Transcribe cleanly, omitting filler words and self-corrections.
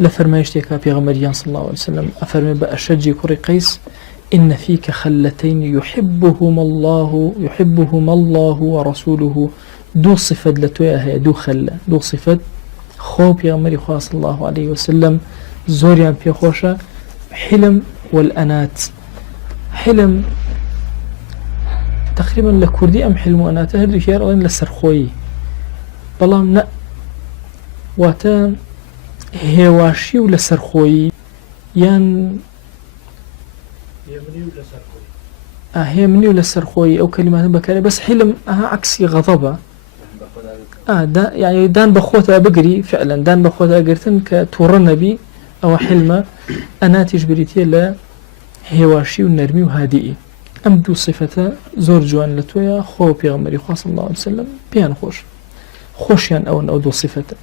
لفرمايشتك بيغمريان صلى الله عليه وسلم أفرمي بأشجي كوري قيس إن فيك خلتين يحبهما الله ورسوله دو صفة لتويا هي دو خلة دو صفة خو بيغمري خاص صلى الله عليه وسلم زوريان بيخوشا حلم والأنات حلم تقريبا لكردي أم حلم وأنات هذي شيء رأين لسرخوي بلام نا واتا هێواشی و لەسەرخۆیی یان هێمنی و لەسەرخۆیی ئەو کەلیماتە بەکارێ بەس حیلم عکسی غەضەبە يعني دان بخوتها بقري فعلا دان بخوتها قرتن كتورا نبي أو حلمة أناتيش بريتيا لا هێواشی و نەرمی و هادئی ئەم دوو صفەتە زۆر جوان لە تۆیە خۆ پێغەمبەری خوا صلی الله عليه وسلم پێیان خۆشیان ئەوە ئەو دوو صفەتە